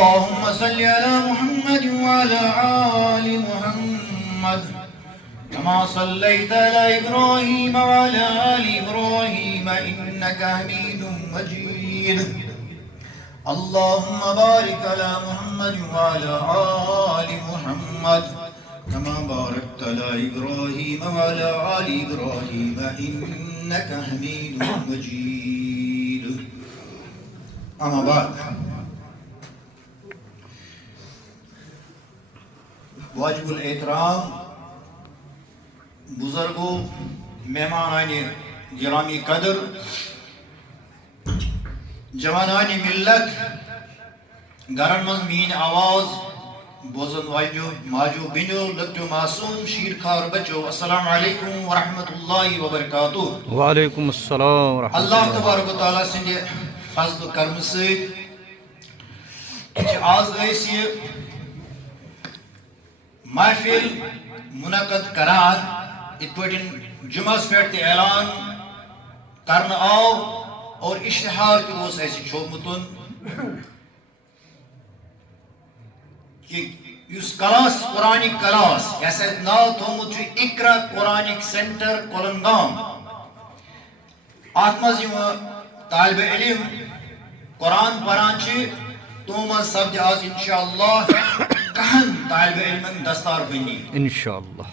اللهم صل على محمد وعلى آل محمد كما صليت على إبراهيم وعلى آل إبراهيم إنك حميد مجيد اللهم بارك على محمد وعلى آل محمد كما باركت على إبراهيم وعلى آل إبراهيم إنك حميد مجيد أما بعد واجب الاحترام بزرگوں مہمانان گرامی قدر جوانان ملت گھرن من مین آواز بوزن واجو ماجو بینو لکٹو معصوم شیر خار بچو السلام علیکم ورحمۃ اللہ وبرکاتہ. وعلیکم السلام ورحمۃ اللہ تبارک و تعالیٰ سند فضل و کرم ست آز گیس یہ محفل منعقد کران ات پہ جمعس پہ اعلان کرنا آو اور اشتہار تہ چھوپمت کہ اس کلاس قرآنک کلاس یس ناو تھومت اقرا قرآنک سینٹر کولنگام ات مز طالب علم قرآن پران تمو مز سپدِ آز انشاءاللہ کہن طالب علمن دستار بنی انشاءاللہ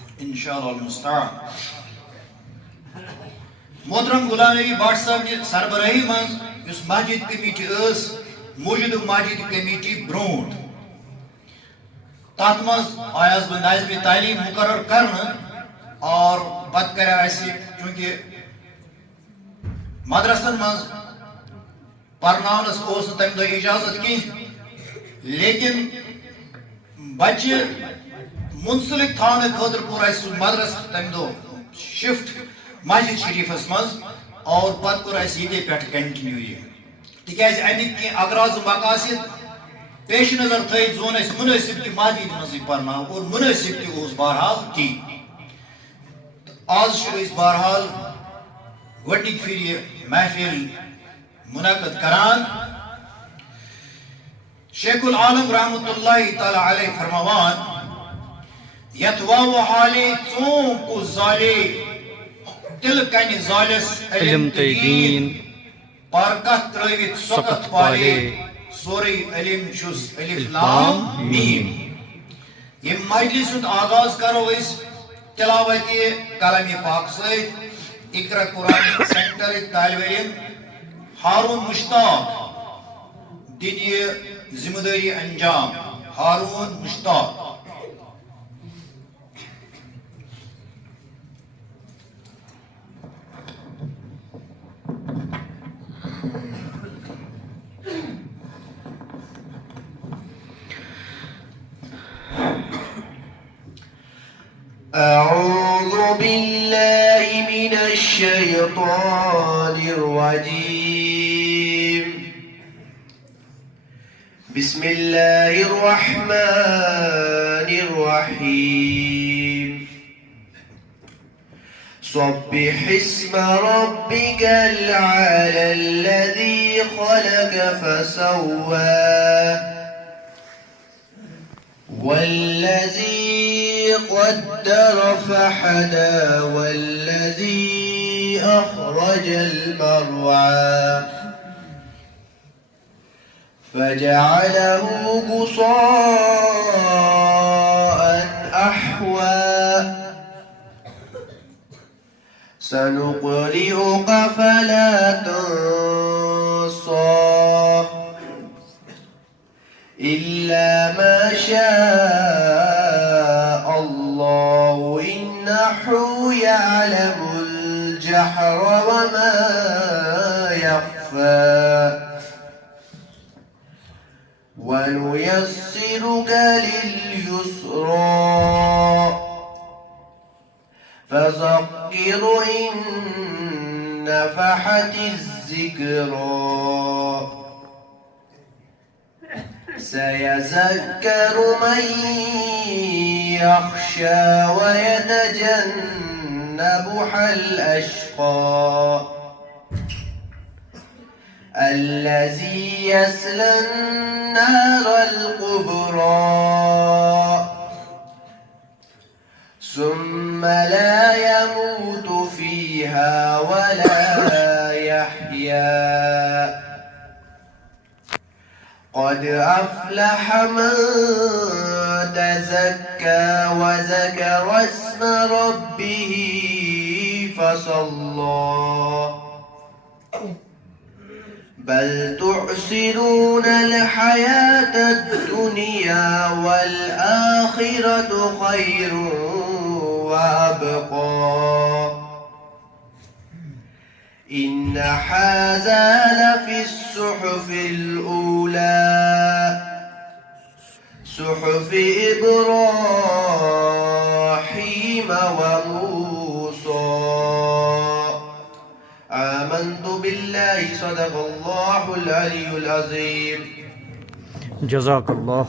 المستعان. محترم غلام نبی بٹ صاحب سربراہی مز اس مسجد کمیٹی اس موجود مسجد کمیٹی برونٹ تات مز آیاس بہ ناظم تعلیم مقرر کرنا اور پتہ کرے اسہ چونکہ مدرسن مز پرناونس اوس تمہ دہ اجازت کی لیکن بچہ منسلک تھانے خاطر کور اسہ مدرس تمہ دہ شفٹ مسجد شریفس مز اور پتہ کور اسہ یہ پہ کنٹینیو یہ تکیاز امیک کی اغراض و مقاصد پیش نظر تھیت زون اس مناسب کی مسجد مز پرناو اور مناسب کی اس بہرحال تی آز اس بہرحال گۄڈنِک پھر یہ محفل منعقد کران. شیخ العالم رحمۃ اللہ تعالی علیہ فرماوان یت واو حالے ژوں کو زالے دل کن زالس علم تدین پارکت ترٲوِتھ سۄکت پالے سورے علم چھُس الف لام میم. یم مجلس ہُنٛد آغاز کرو أسۍ تلاوت کلام پاک سۭتۍ. اقرا قرآن سینٹر طالب علم ہارون مشتاق دن یہ ذمہ داری انجام. ہارون مشتاق. أعوذ بالله من الشيطان الرجيم. بسم الله الرحمن الرحيم. سبح اسم ربك الأعلى الذي خلق فسوى والذي قدر فحدى والذي أخرج المرعى فجعله غصاء أحوى سنقرئك فلا تنصى إلا ما شاء الله إنه يعلم الجهر وما يخفى ونيسرك لليسرى فذكر إن نفحت الذكرى سيذكر من يخشى ويتجنبها الأشقى الذي يصلى النار الكبرى ثم لا يموت فيها ولا يحيا قد أفلح من تزكى وذكر اسم ربه فصلى بل تؤثرون الحياة الدنيا والآخرة خير وأبقى إن هذا لفي الصحف الأولى صحف إبراهيم وموسى آمنت بالله صدق الله العلي العظيم جزاك الله